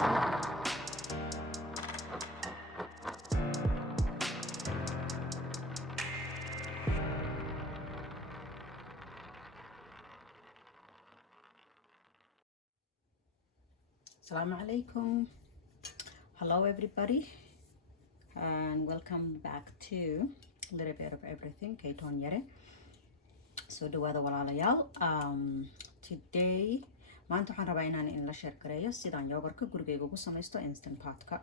Assalamu alaikum. Hello everybody and welcome back to a little bit of everything. Kayton Yare. So dhawaada walaalayaal. Today maanta waxaan rabaa inaan in la share gareeyo sidaan yogarka gurigayga ugu sameeysto instant potka.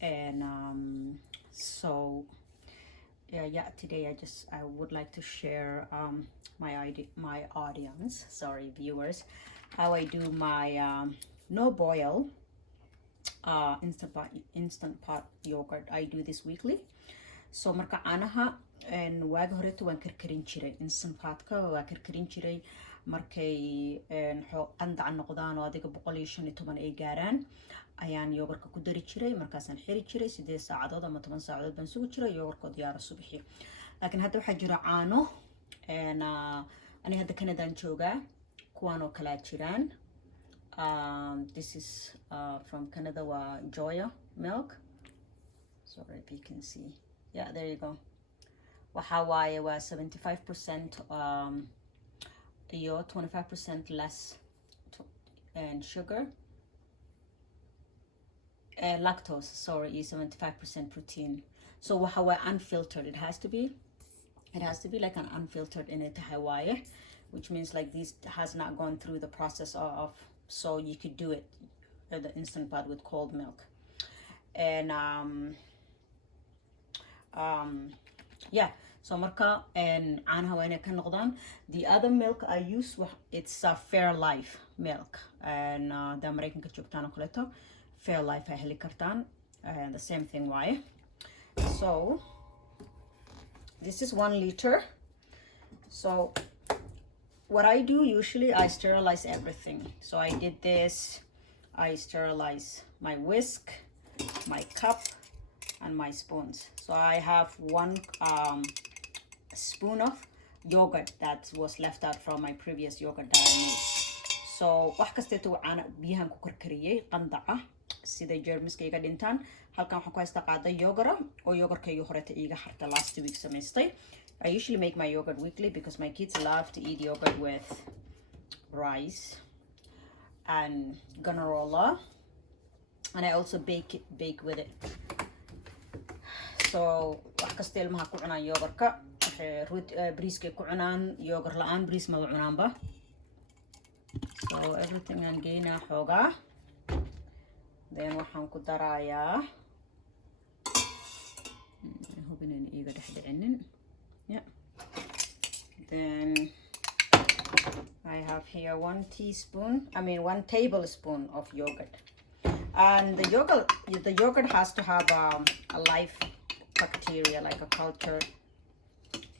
And so yeah, today I would like to share my audience, viewers, how I do my no boil instant pot yogurt. I do this weekly. So marka caanaha and waaga horeeto waan karkarin jiray instant potka waa karkarin jiray markay qandac noqdaan oo adiga 115 ay gaaraan ayaan yogarka ku dari jiray markaasaan xiri jiray 8 saacadood ama 10 saacadood baan sugi jiray yogarka diyaar subaxii. Laakiin hadda waxaa jira caano and ani hadda Canadaan joogaa kuwaan oo kala jiraan. This is from Canada, Joya milk. Sorry if you can see. Yeah, there you go. Hawaii was 75% iyo 25% less and sugar. Lactose, sorry, is 75% protein. So Hawaii unfiltered. It has to be like an unfiltered in it Hawaii, which means like this has not gone through the process of so you could do it the instant pot with cold milk. And yeah, so marka and caanaha waa inay ka noqdaan. The other milk I use it's Fair Life milk and the American joogtaan oo kaleeto Fair Life ay heli kartaan and the same thing waaye. So this is 1 liter. So what I do usually, I sterilize everything. So I did this. I sterilize my whisk, my cup, and my spoons. So I have 1 spoon of yogurt that was left out from my previous yogurt that I made. So wax kasteeto aan biyahan ku karkariyay qandaca sida jeermiska iga dhintaan. Halkaan waxaan ku haystaa qaada yogara oo yogarkayga horeta iga harta last week samaystay. I usually make my yogurt weekly because my kids love to eat yogurt with rice and granola, and I also bake with it. So wax kasta ilmaha ku cunaan yogarka briiska ku cunaan yogar la'aan briis ma cunaanba. So everything aan geynaa xoogaa, then waxaan ku darayaa hubinaan iga dhexdhicinin. Yeah. Then I have here 1 tablespoon of yogurt. And the yogurt has to have a live bacteria, like a culture.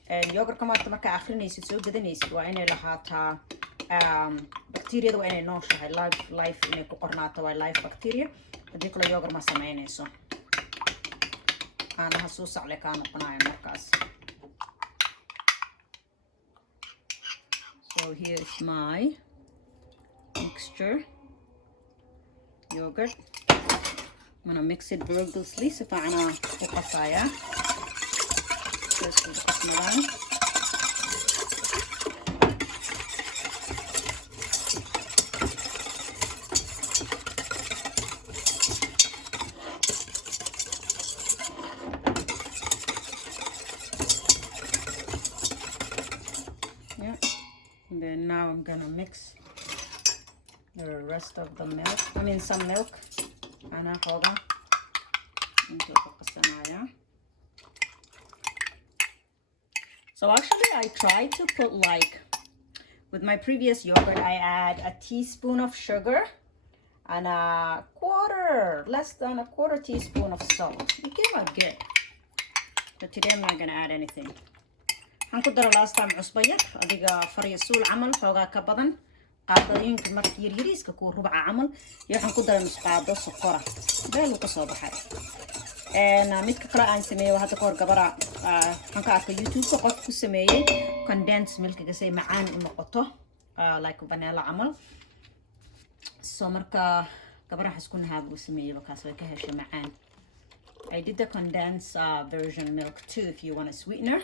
And yogurt marka akhrinaysid soo gadanaysid waa inay lahaataa bacteria waa inay nooshahay live inay ku qornaato waa live bacteria. Hadii kale yogurt ma sameynayso. Caanaha soo sacle ka noqonaya markaas. So here is my mixture yogurt. I'm gonna mix it vigorously. So I'm qasaya. Just qasmadaan. Then now I'm gonna mix the rest of the milk. Some milk. Ana hoga. So actually I try to put with my previous yogurt I add a teaspoon of sugar and less than a quarter teaspoon of salt. It came out good. But today I'm not gonna add anything. هنقدر last time عصبية أديك فري السول عمل حوجا كبدن قاعدين كمرة يريس ككور ربع عمل هنقدر نسقعد سكرة بيلو كصوب حاجة أنا متكرر عن سمية وهذا كور جبرة هنقعد يوتيوب فقط كسمية condensed milk كسي معان النقطة like vanilla عمل so مركا gabaraha isku nahaab uu sameeyay bakaas way ka heshay macaan. I did the condensed version milk too if you want a sweetener.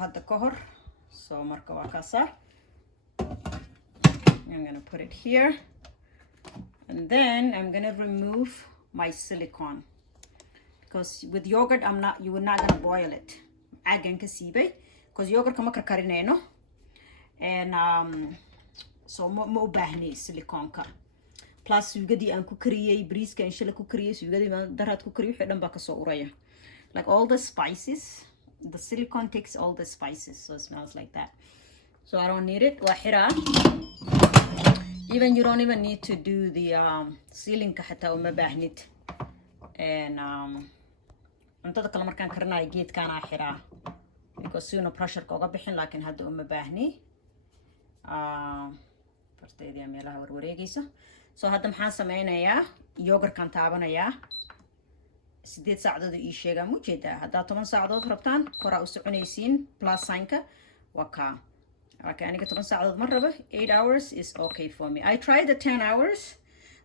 Hadda ka hor. So marka waa kaasa. I'm gonna put it here. And then I'm gonna remove my silicone. Because with yogurt you're not gonna boil it. Agan ka siibay. Because yogurt kama karkarinayno. And so ma u baahni silicone ka. Plus suugadii aan ku kariyay bariiska aan shalay ku kariyay suugadii aan daraad ku kariyay wixii dhan baa ka soo uraya. Like all the spices, the silicone takes all the spices, so it smells like that. So I don't need it. Waa xiraa. Even you don't even need to do the sealing ka xataa uma baahnid. And cuntada kale markaan karinayo geedkaan aa xiraa. Because sooner pressure ka uga bixin laakiin hadda uma baahni. Farteedii meelaha warwareegaysa. So hadda maxaan sameynayaa yogurkan taabanayaa 8 saacadood ii sheegaa ma jeedaa hadda 10 saacadood rabtaan kora u soconaysiin plus sign-ka waa ka laakiin aniga 10 saacadood ma rabo 8 hours is okay for me. I tried the 10 hours.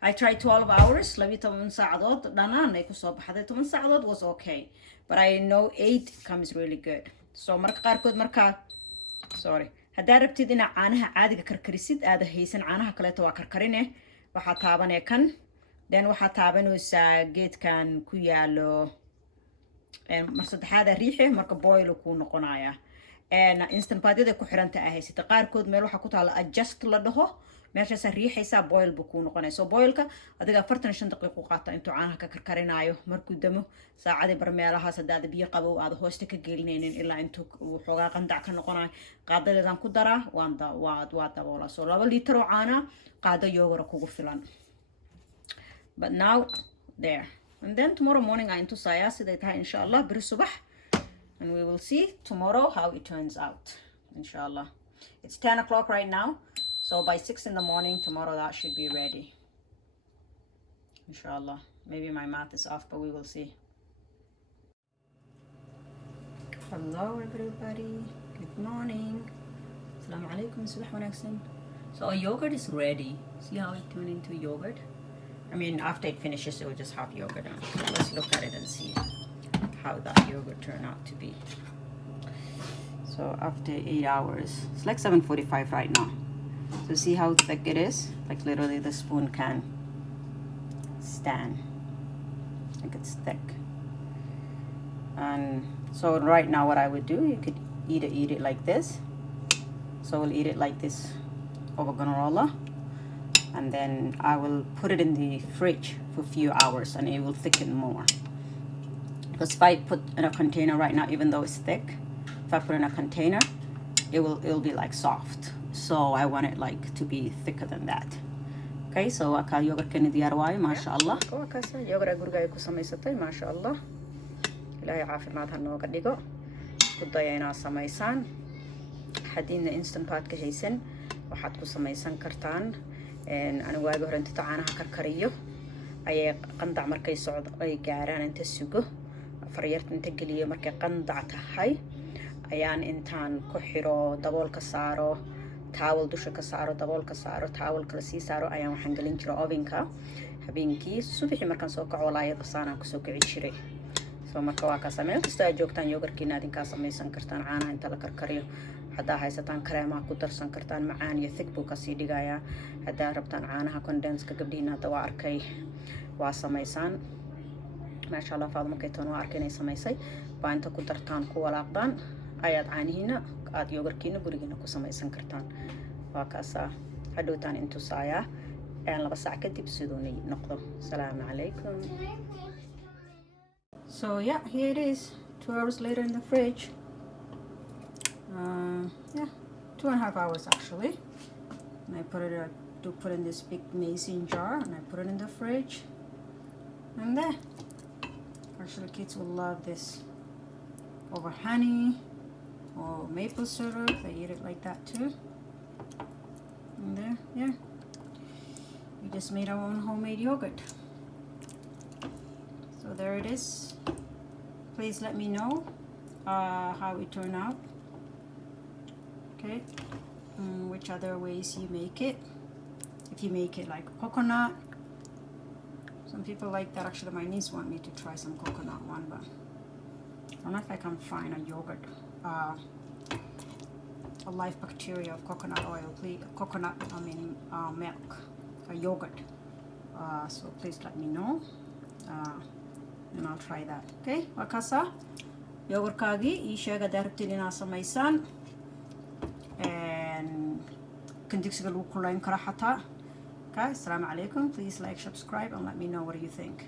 I tried 12 hours 12 saacadood dhanaan ay ku soo baxday 10 saacadood was okay, but I know 8 comes really good. So marka qaarkood marka haddaa rabtid inaa caanaha caadiga karkarisid aada haysan caanaha kaleeto waa karkarine waxaa taabanee kan then waxaa taabanaysaa geedkan ku yaalo mar saddexaada riixe marka boil kuu noqonaya instant pot-yada ku xiranta ah haysata qaarkood meel waxaa ku taala adjust la dhaho meeshaas riixaysaa boil buu kuu noqonaya. So boilka adiga 45 daqiiqo qaata intuu caanaha ka karkarinayo markuu damo saacadii bar meelahaas hadaad biyo qabow aad hoosta ka gelinaynin ilaa intuu xoogaa qandac ka noqonayo qaadadeedan ku daraa waa daboola. So 2 litir oo caana qaado yogurt kugu filan. But now there, and then tomorrow morning I intusaya siday tahay inshallah bari subax, and we will see tomorrow how it turns out inshallah. It's 10 o'clock right now, so by 6 in the morning tomorrow that should be ready inshallah. Maybe my math is off, but we will see. Hello everybody, good morning, assalamu alaikum, subah wanaagsan. So our yogurt is ready. See how it turned into yogurt? I mean, after it finishes, it will just have yogurt on it. So let's look at it and see how that yogurt turned out to be. So after 8 hours, it's like 7:45 right now. So see how thick it is? Like literally the spoon can stand. Like it's thick. And so right now what I would do, you could eat it like this. So we'll eat it like this over granola. And then I will put it in the fridge for a few hours and it will thicken more. Because if I put in a container right now, even though it's thick, if I put in a container, it'll be like soft. So I want it like to be thicker than that. Okay, so aka yogurt kani diyaar waaye mashallah. Waa kaasa yogurt guriga ay ku samaysatay mashallah. Ilaahay caafimaad ha nooga dhigo. Ku daya inaa samaysaan. Hadina instant pot ka haysan waxaad ku samaysan kartaan. Anigu waagi hore inta caanaha karkariyo ayay qandac markay socdo ay gaaraan inta sugo faryarta inta geliyo markay qandac tahay ayaan intaan ku xiro daboolka saaro towel dusha ka saaro daboolka saaro towel kala sii saaro ayaan waxaan gelin jiray ovenka habeenkii subaxii markaan soo kaco laayada saanaan ku soo kici jiray. So marka waa ka sameeyay kasta ay joogtaan yogurkiina adinka samaysan kartaan caanaha inta la karkariyo. Haddaa haysataan kareemaha ku darsan kartaan macaan iyo thick buu ka sii dhigayaa. Haddaa rabtaan caanaha condense-ka gabdhiina hadda waa arkay waa samaysaan mashallah faadmo kaytoon waa arkay inay samaysay baa inta ku dartaan ku walaaqdaan ayaad caanihiina aad yogurkiina gurigiina ku samaysan kartaan. Waa kaasa hadhowtaan intusayaa 2 saac kadib sidoo noqdo. Salaamu calaykum. So yeah, here it is 2 hours later in the fridge. Yeah, 2.5 hours actually. And I put it in this big mason jar and I put it in the fridge. And there. Actually kids will love this over honey or maple syrup. They eat it like that too. And there, yeah. We just made our own homemade yogurt. So there it is. Please let me know how it turned out. Okay, which other ways you make it. If if you make it like coconut. Some people like that. Actually, my niece want me to try some coconut one, but I don't know if I can find a yogurt, a live bacteria of coconut oil, please, milk, a yogurt. So please let me know, and I'll try that. Okay, wakasa yogurkaagi ii sheega hadaa rabtiin inaad samaysaan, kan digsiga lagu kulayn kara xataa. Okay, assalamu alaikum. Please like, subscribe, and let me know what you think.